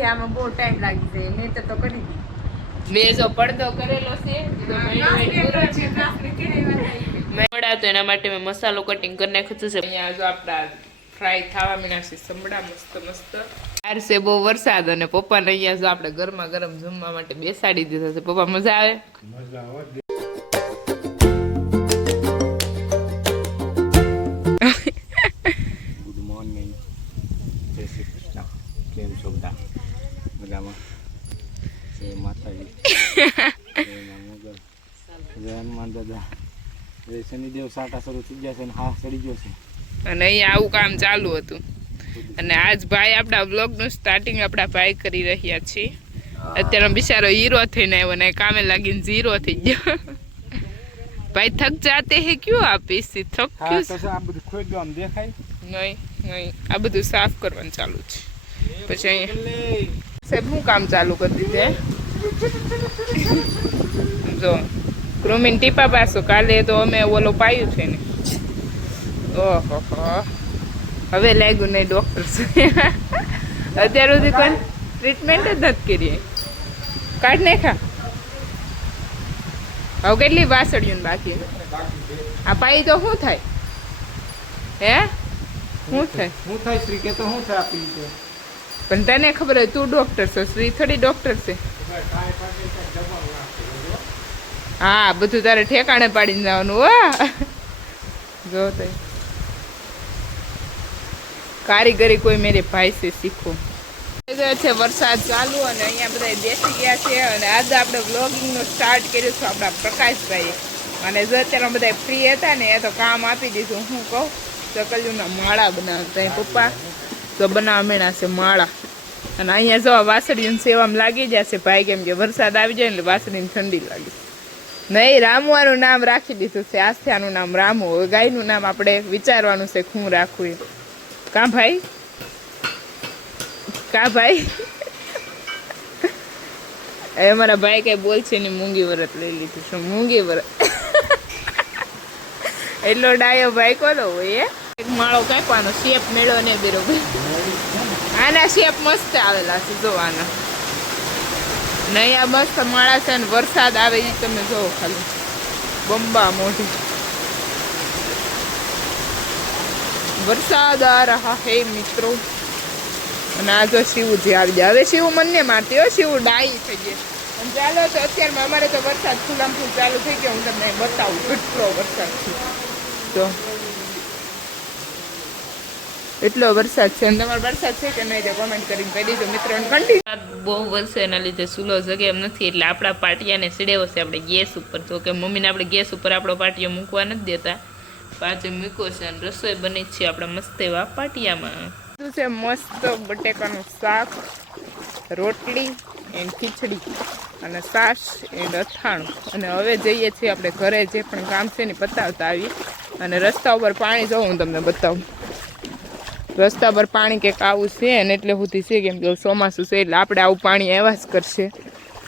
નથી, આમાં બહુ ટાઈમ લાગી જાય. મેં તો કરી દીધી. મેં જો પડદો કરેલો છે મેળા તો એના માટે મેં મસાલો કટિંગ કરી નાખ્યું છે. અહીંયા જો આપણા ફ્રાય થવા મીના છે સમડા મસ્ત મસ્ત. બહાર છે બહુ વરસાદ અને પપ્પાને અહીંયા જો આપણે ગરમા ગરમ જમવા માટે બેસાડી દીધા છે. પપ્પા મજા આવે? મજા આવે. ગુડ મોર્નિંગ, જય શ્રી કૃષ્ણ. કેમ છો બધા? મજામાં? જય માતાજી, જય મોગલ, જય હનુમાન દાદા, જય શનિદેવ. સાટા શરૂ થઈ ગયા છે અને હા ચડી ગયો છે. અને અહીંયા આવું કામ ચાલુ હતું. અને આજ ભાઈ આપણા બ્લોગનું સ્ટાર્ટિંગ આપણા ભાઈ કરી રહ્યા છીએ. અત્યારે બિચારો હીરો થઈને આવ્યો ને કામે લાગીને ઝીરો થઈ ગયો. ભાઈ થક જાતે હે ક્યું આપ ઇસથી થક ક્યું? આ બધું ખોઈ ગયો આમ દેખાય નહીં નહીં, આ બધું સાફ કરવાનું ચાલુ છે. પછી અહીંયા સાહેબ શું કામ ચાલુ કરી દીધે? જો કૃમિન ટીપા પાસો કાલે તો અમે ઓલો પાયું છે ને. ઓહો હવે લાગ્યું નહીં ડોક્ટર છે. અત્યાર સુધી કોઈ ટ્રીટમેન્ટ જ નથી કરી. કાઢ નાખા. હવે કેટલી વાસળીયું બાકી? આ પાઈ તો શું થાય? હે શું થાય? હું થાય શ્રી કે તો હું થાય આપી છે. પણ તને ખબર હોય તું ડોક્ટર છો, શ્રી થોડી ડોક્ટર છે. હા બધું તારે ઠેકાણે પાડીને જવાનું. વાહ જો તો કારીગરી કોઈ મેરે ભાઈ સે શીખો. છે વરસાદ ચાલુ અને અહીંયા બધા બેસી ગયા છે. અને આજે આપણે વ્લોગિંગનું સ્ટાર્ટ કર્યું છે આપણા પ્રકાશભાઈ. અને જો અત્યારે બધા ફ્રી હતા ને એ તો કામ આપી દીધું. હું કહું ચકલીઓના માળા બનાવતા પપ્પા તો બનાવવા મેળા છે માળા. અને અહીંયા જો વાસળીઓની સેવામાં લાગી જશે ભાઈ, કેમ કે વરસાદ આવી જાય એટલે વાસળીને ઠંડી લાગે. નહીં, રામુવાનું નામ રાખી દીધું છે. આસ્થાનું નામ રામુ. ગાયનું નામ આપણે વિચારવાનું છે શું રાખવું એ. કા ભાઈ? કા ભાઈ? એ અમારા ભાઈ કઈ બોલ છે ને મૂંગી વરત લઈ લીધું. શું મૂંગી વરત? એટલો ડાયો ભાઈ કોનો હોય? એક માળો કાપવાનો શેપ મેળો ને બરોબર. આના શેપ મસ્ત આવેલા છે જો આના. નહીં આ મસ્ત માળા છે ને વરસાદ આવે એ તમે જોવો ખાલી. બંબા મોઢી વરસાદ આ રહા હે મિત્રો. અને આ જો શિવજી આવી જાય. હવે શિવ મને મારતી હો, શિવ ડાઈ થઈ જાય. અને ચાલો તો અત્યારમાં અમારે તો વરસાદ ફૂલામ ફૂલ ચાલુ થઈ ગયો. હું તમને બતાવું કેટલો વરસાદ છે. તો એટલો વરસાદ છે. અને તમારો વરસાદ છે કે નહીં તો કોમેન્ટ કરીને કહી દીધો મિત્રોને. કન્ટિન્યુ બહુ વરસે એના લીધે ચૂલો જગે એમ નથી. એટલે આપણા પાટિયાને સીડેવો છે આપણે ગેસ ઉપર. તો કે મમ્મીને આપણે ગેસ ઉપર આપણો પાટિયો મૂકવા નથી દેતા. પાછો મૂક્યો છે અને રસોઈ બની છે આપણા મસ્ત એવા પાટિયામાં. છે મસ્ત બટેકાનું શાક, રોટલી એન્ડ ખીચડી અને છાશ એન્ડ અથાણું. અને હવે જઈએ છીએ આપણે ઘરે. જે પણ કામ છે ને પતાવતા આવી. અને રસ્તા ઉપર પાણી જોઉં હું તમને બતાવું. રસ્તા પર પાણી કંઈક આવું છે ને એટલે સુધી છે. કેમ કે ચોમાસું છે એટલે આપણે આવું પાણી આવ્યા જ કરશે.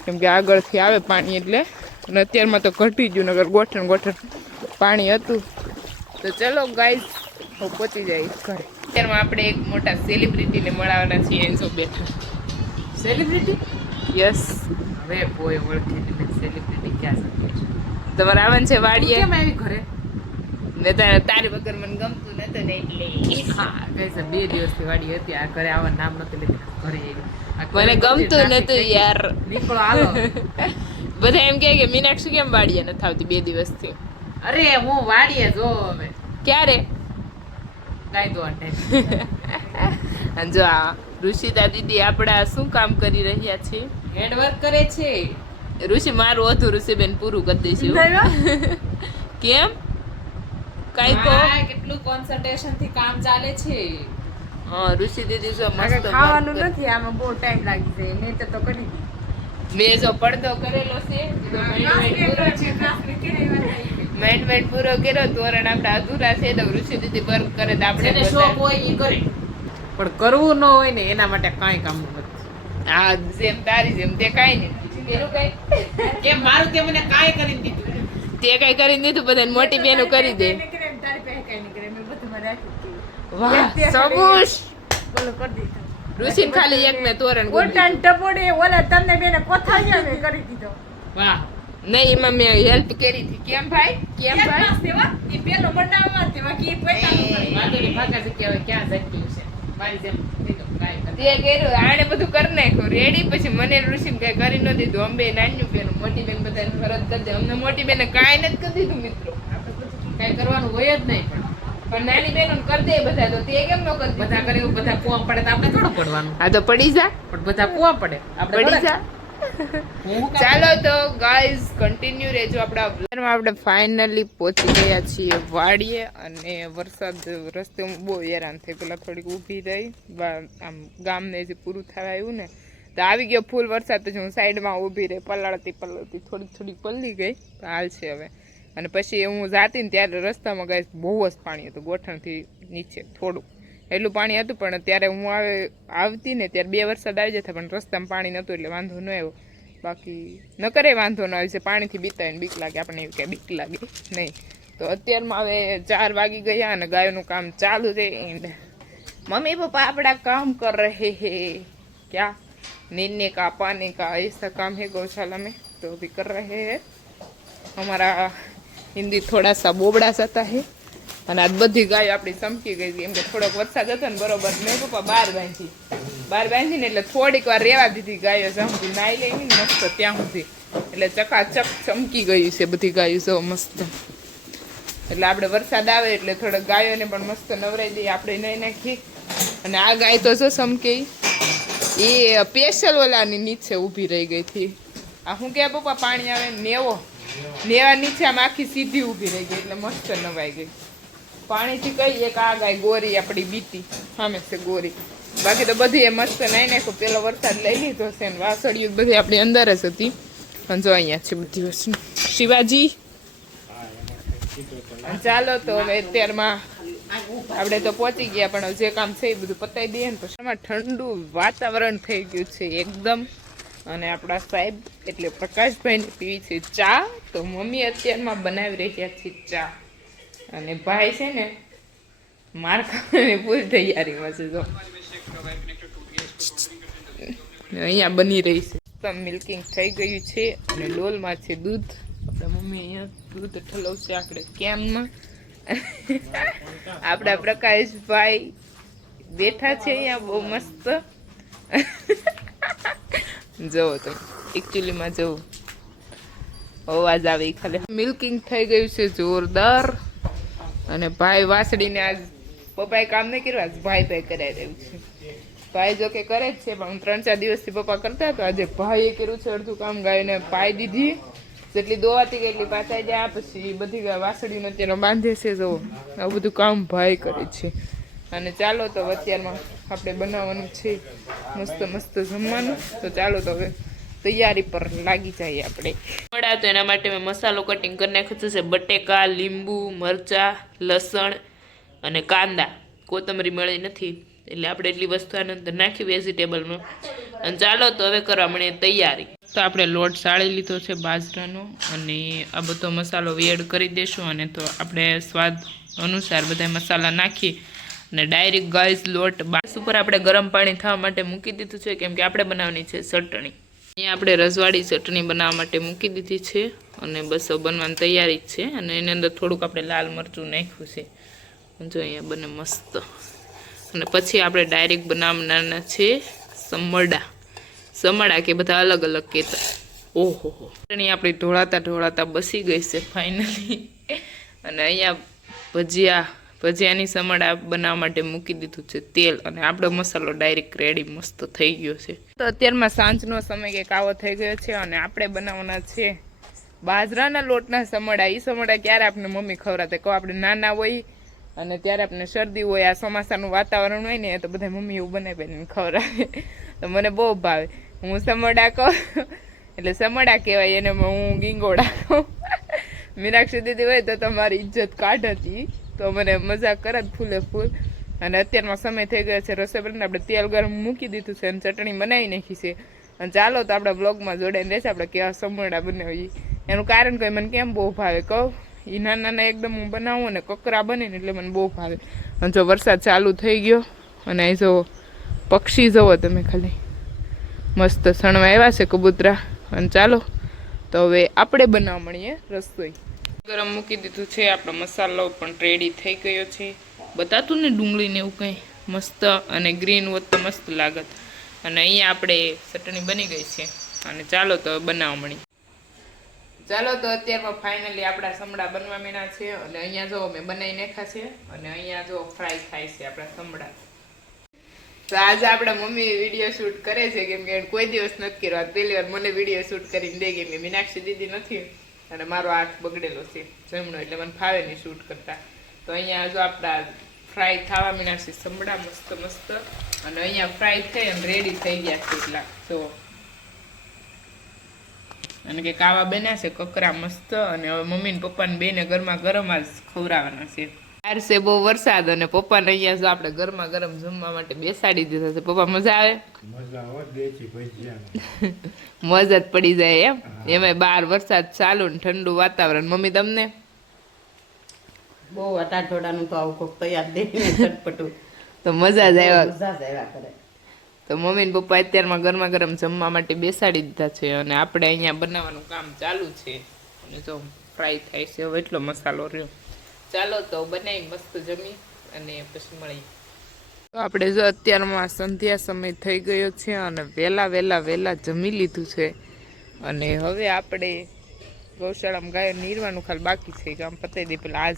કેમ કે આગળથી આવે પાણી એટલે. અને અત્યારમાં તો ઘટી ગયું, નગર ગોઠણ ગોઠણ પાણી હતું. તો ચલો ગાઈઝ હું પહોંચી જઈશ ઘરે. અત્યારમાં આપણે એક મોટા સેલિબ્રિટીને મળવાના છીએ. એન્સો બેઠા. સેલિબ્રિટી? યસ. હવે કોઈ ઓળખે નહીં સેલિબ્રિટી ક્યાં શકે. તમારે આવવાનું છે વાડીએ? કેમ આવી ઘરે? ને તારી વગર મને ગમતું નતું ને એટલે. હા કઈ છે 2 દિવસથી વાડી હતી. આ ઘરે આવવાનું નામ નતું લેતી. ઘરે મને ગમતું નતું યાર. નીકળો હાલો. બધા એમ કે મીનાક્ષી કેમ વાડીએ નથી આવતી 2 દિવસથી? અરે હું વાડીએ જો હવે ક્યારે ગાય દો ટાઈમ. જો આ ઋષિતા દીદી આપણા શું કામ કરી રહ્યા છે? હેન્ડવર્ક કરે છે. ઋષિ મારું હતું ઋષિબેન પૂરું કરી દઈશું. કેમ કઈ કો કેટલું કોન્સન્ટ્રેશન થી કામ ચાલે છે. હા ઋષિ દીદી જો મસ્ત ખાવાનું નથી, આમાં બહુ ટાઈમ લાગી જાય. મેં તો કરી દીધી. મેં જો પડદો કરેલો છે મેન્ડ પૂરો કર્યો. તોરણ આપડા અધૂરા છે તો ઋષિ દીદી વર્ક કરે તો આપણે શોખ હોય એ કરે. પણ કરવું ન હોય ને એના માટે કાંઈ કામ નથી. હા જેમ તારી જેમ તે કાઈ નહીં. તેનું કઈ કે મારું તે મને કાંઈ કરી દીધું. તે કઈ કરી દીધું બધાને મોટી બેનો કરી દે. તારી પાસે કઈ નહીં કરે. મેં બધું માં રાખી દીધું. વાહ સબુશ. બોલો કરી દીધું. ઋષિન ખાલી એક મેં તોરણ કોટન ટપોડે ઓલા તમને બેને કોથાયા મેં કરી દીધો. વાહ. નહીં એમાં મેં હેલ્પ કરી હતી. કેમ ભાઈ? કેમ ભાઈ? સેવા ઈ પેલો બનાવવા તેવા કી પૈસા વાંધો નહીં, ભાગા જગ્યા હોય ક્યાં જગ્યું છે મારી જેમ તે કર્યું આને બધું કરી નાખ્યું રેડી. પછી મને ઋષિને કઈ કરી ન દીધું. અંબે નાન્યું બેન મોટી બેન બધાને ફરજ કરી દે. અમને મોટી બેને કાંઈ નથી કરી દીધું મિત્રો. કઈ કરવાનું હોય જ નહીં પણ નાની બેનો કરી દે બધા. તો તે કેમ ન કરી બધા કરે એવું બધા કુવા પડે તો આપણે થોડું પડવાનું. હા તો પડી જા, પણ બધા કુવા પડે આપણે પડી જા. હું ચાલો તો ગાઈઝ કન્ટિન્યુ રહેજો આપણા બ્લોગમાં. આપણે ફાઇનલી પહોંચી ગયા છીએ વાડીએ અને વરસાદ રસ્તે હું બહુ હેરાન થઈ. પેલા થોડીક ઊભી રહી આમ ગામને જે પૂરું થવા આવ્યું ને તો આવી ગયો ફૂલ વરસાદ. પછી હું સાઈડમાં ઊભી રહી પલાળતી થોડી પલળી ગઈ. હાલ છે હવે. અને પછી હું જાતી ને ત્યારે રસ્તામાં ગાઈઝ બહુ જ પાણી હતું. ગોઠણથી નીચે થોડું એટલું પાણી હતું. પણ ત્યારે હું આવતી ને ત્યારે 2 વરસાદ આવી જતા પણ રસ્તામાં પાણી નહોતું એટલે વાંધો ન આવ્યો. બાકી ન કરે વાંધો ન આવી છે. પાણીથી બીતા હોય ને બીક લાગે આપણને એવું કંઈ બીક લાગે નહીં. તો અત્યારમાં હવે 4 વાગી ગયા અને ગાયોનું કામ ચાલુ છે. મમ્મી પપ્પા આપણા કામ કર રહે હે ક્યાં નીને કા પાને કા ऐसा काम है गौशाला में तो अभी कर रहे हैं. हमारा हिंदी थोड़ा सा बोबड़ा जाता है. અને આજ બધી ગાયો આપણી ચમકી ગઈ હતી. એમ કે થોડોક વરસાદ હતો ને બરોબર નહીં પપ્પા બહાર બાંધી ને એટલે થોડીક વાર રેવા દીધી ગાયો જ્યાં સુધી નાઈ લઈ ને મસ્ત ત્યાં સુધી. એટલે ચકાચક ચમકી ગયું છે બધી ગાયો જો મસ્ત. એટલે આપણે વરસાદ આવે એટલે થોડોક ગાયોને પણ મસ્ત નવરાઈ દઈએ આપણે નહીં નાખી. અને આ ગાય તો જો ચમકી એ સ્પેશિયલ ઓલાની નીચે ઊભી રહી ગઈ હતી. આ શું કે પપ્પા પાણી આવે નેવા નીચે આમ આખી સીધી ઊભી રહી ગઈ એટલે મસ્ત નવાઈ ગઈ. પાણીથી કઈ એક આ ગાય ગોરી આપણી બીતી સામે છે ગોરી. બાકી તો બધી એ મસ્ત નાઈ નાખો. પેલો વરસાદ લઈ લીધો છે ને વાસળિયું બધી આપણી અંદર જ હતી. અને જો અહીંયા છે બધી વસ્તુ શિવાજી. ચાલો તો હવે અત્યારમાં આપણે તો પહોંચી ગયા પણ જે કામ છે એ બધું પતાવી દઈએ ને પછી એમાં ઠંડુ વાતાવરણ થઈ ગયું છે એકદમ. અને આપણા સાહેબ એટલે પ્રકાશભાઈને પીવી છે ચા. તો મમ્મી અત્યારમાં બનાવી રહ્યા છે ચા અને ભાઈ છે ને માર ખાવાની પૂરી તૈયારીમાં છે. જો અહીંયા બની રહી છે મિલ્કિંગ થઈ ગયું છે અને ડોલમાં છે દૂધ. આપણા મમ્મી અહીંયા દૂધ ઠલવશે આપણે કેનમાં. આપણા પ્રકાશભાઈ બેઠા છે અહીંયા બહુ મસ્ત. જુઓ તો એકચ્યુઅલીમાં જુઓ અવાજ આવે ખાલી. મિલ્કિંગ થઈ ગયું છે જોરદાર. અને ભાઈ વાસળીને આજ પપ્પાએ કામ નહીં કર્યું. આજ ભાઈ કરાવી રહ્યું છે. ભાઈ જો કે કરે જ છે પણ 3-4 દિવસથી પપ્પા કરતા હતા. આજે ભાઈએ કર્યું છે અડધું કામ. ગાયને પાઈ દીધી જેટલી દોવાતી ગઈ એટલી પાછા જાય. પછી બધી વાસળીનો અત્યારે બાંધે છે. જો આવું બધું કામ ભાઈ કરે છે. અને ચાલો તો અત્યારમાં આપણે બનાવવાનું છે મસ્ત જમવાનું. તો ચાલો તો હવે તૈયારી પર લાગી જઈએ આપણે. વડા તો એના માટે મેં મસાલો કટિંગ કરી નાખ્યો છે. બટેકા, લીંબુ, મરચાં, લસણ અને કાંદા. કોથમરી મળી નથી એટલે આપણે એટલી વસ્તુ આની અંદર નાખી વેજીટેબલમાં. અને ચાલો તો હવે કરવા મળીએ તૈયારી. તો આપણે લોટ સાળી લીધો છે બાજરાનો અને આ બધો મસાલો એડ કરી દઈશું. અને તો આપણે સ્વાદ અનુસાર બધા મસાલા નાખી અને ડાયરેક્ટ ગાઈસ લોટ બાસ ઉપર આપણે ગરમ પાણી થવા માટે મૂકી દીધું છે કેમ કે આપણે બનાવવાની છે ચટણી. અહીંયા આપણે રજવાડી ચટણી બનાવવા માટે મૂકી દીધી છે અને બસ બનવાની તૈયારી જ છે. અને એની અંદર થોડુંક આપણે લાલ મરચું નાખ્યું છે. જો અહીંયા બને મસ્ત. અને પછી આપણે ડાયરેક્ટ બનાવવાના છે સમડા કે બધા અલગ અલગ કહેતા. ઓહો ચટણી આપણી ઢોળાતા બસી ગઈ છે ફાઇનલી. અને અહીંયા ભજીયાની સમડા બનાવવા માટે મૂકી દીધું છે તેલ. અને આપણો મસાલો ડાયરેક્ટ રેડી મસ્ત થઈ ગયો છે. તો અત્યારમાં સાંજનો સમય કંઈક આવો થઈ ગયો છે અને આપણે બનાવવાના છે બાજરાના લોટના સમડા. એ સમડા ક્યારે આપણે મમ્મી ખવડાવતા કહો આપણે નાના હોય અને ત્યારે આપણે શરદી હોય આ ચોમાસાનું વાતાવરણ હોય ને તો બધા મમ્મી એવું બનાવીને ખવડાવે. તો મને બહુ ભાવે. હું સમડા કહું એટલે સમડા કહેવાય એને હું ગીંગોડા કહું. મીનાક્ષી દીદી હોય તો તમારી ઇજ્જત કાઢતી. તો મને મજાક કરે ફૂલે ફૂલ. અને અત્યારમાં સમય થઈ ગયો છે રસોઈ બનાવીને આપણે તેલ ગરમ મૂકી દીધું છે અને ચટણી બનાવી નાખી છે. અને ચાલો તો આપણા બ્લોગમાં જોડાઈને રહેશે આપણે કેવા સમોડા બનાવીએ. એનું કારણ કોઈ મને કેમ બહુ ભાવે કહું. એ નાના એકદમ હું બનાવું ને કકરા બને ને એટલે મને બહુ ભાવે. અને જો વરસાદ ચાલુ થઈ ગયો અને અહીં જો પક્ષી જુઓ તમે ખાલી, મસ્ત સણવા આવ્યા છે કબૂતરા. અને ચાલો તો હવે આપણે બનાવવા મળીએ રસોઈ. ગરમ મૂકી દીધું છે, આપણો મસાલો પણ રેડી થઈ ગયો છે. બતાતું ને ડુંગળીને એવું કંઈ મસ્ત, અને ગ્રીન હોત તો મસ્ત લાગત. અને અહીંયા આપણે ચટણી બની ગઈ છે, અને ચાલો તો બનાવવા મળીએ. ચાલો તો અત્યારમાં ફાઇનલી આપણા સમડા બનવા માંડ્યા છે. અને અહીંયા જો મેં બનાવી નાખ્યા છે, અને અહીંયા જો ફ્રાય થાય છે આપણા સમડા. તો આજે આપણા મમ્મી વિડીયો શૂટ કરે છે, કેમ કે કોઈ દિવસ નથી કર્યો. પહેલી વાર મને વિડીયો શૂટ કરીને દે, કેમ કે મીનાક્ષી દીદી નથી અને મારો હાથ બગડેલો છે જમણો, એટલે મને ફાવે નહીં શૂટ કરતા. તો અહીંયા જો આપણા ફ્રાય થવા મીના છે સમડા મસ્ત મસ્ત, અને અહીંયા ફ્રાય થઈ અને રેડી થઈ ગયા છે. એટલા જો, અને કે કાવા બન્યા છે કકરા મસ્ત. અને હવે મમ્મી ને પપ્પાને બેને ગરમા ગરમ જ ખવડાવવાના છે. બહાર છે બહુ વરસાદ, અને પપ્પાને અહીંયા જો આપણે ગરમા ગરમ જમવા માટે બેસાડી દીધા છે. પપ્પા મજા આવે? મજા જ પડી જાય એમ. એમાં બહાર વરસાદ ચાલુ ને ઠંડુ વાતાવરણ. મમ્મી તમને? બહુ અટાઢોડાનું તો આવું કોક તૈયાર દેખીને ચટપટું તો મજા જ આવ્યા. મજા જ આવ્યા કરે. તો મમ્મી ને પપ્પા અત્યારમાં ગરમા ગરમ જમવા માટે બેસાડી દીધા છે, અને આપણે અહીંયા બનાવવાનું કામ ચાલુ છે. અને જો ફ્રાય થાય છે, હવે એટલો મસાલો રહ્યો. ચાલો તો બનાવી મસ્ત જમી અને પછી મળીએ. તો આપણે જો અત્યારમાં સંધ્યા સમય થઈ ગયો છે, અને વહેલા જમી લીધું છે. અને હવે આપણે ગૌશાળામાં ગાયો નીરવાનું ખાલી બાકી છે, કામ પતાવી દે. પેલા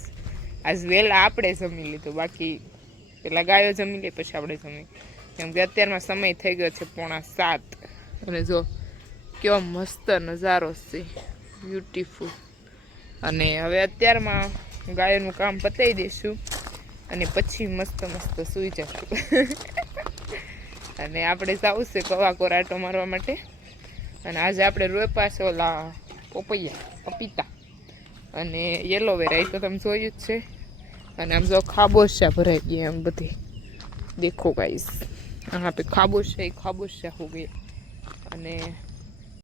આજ વહેલા આપણે જમી લીધું, બાકી પેલા ગાયો જમી લે પછી આપણે જમી. કેમ કે અત્યારમાં સમય થઈ ગયો છે 6:45. અને જો કેવો મસ્ત નજારો છે, બ્યુટીફુલ. અને હવે અત્યારમાં ગાયોનું કામ પતાવી દઈશું, અને પછી મસ્ત મસ્ત સૂઈ જશું. અને આપણે જવું છે કવા કોરાટો મારવા માટે. અને આજે આપણે રોપ્યા છે ઓલા પપીતા અને યેલોવેરા, એ તો તમે જોયું જ છે. અને આમ જો ખાબોશિયા ભરાઈ ગયા એમ બધી, દેખો ગાઈસ. यहाँ पे खाबोशिया हो गया. અને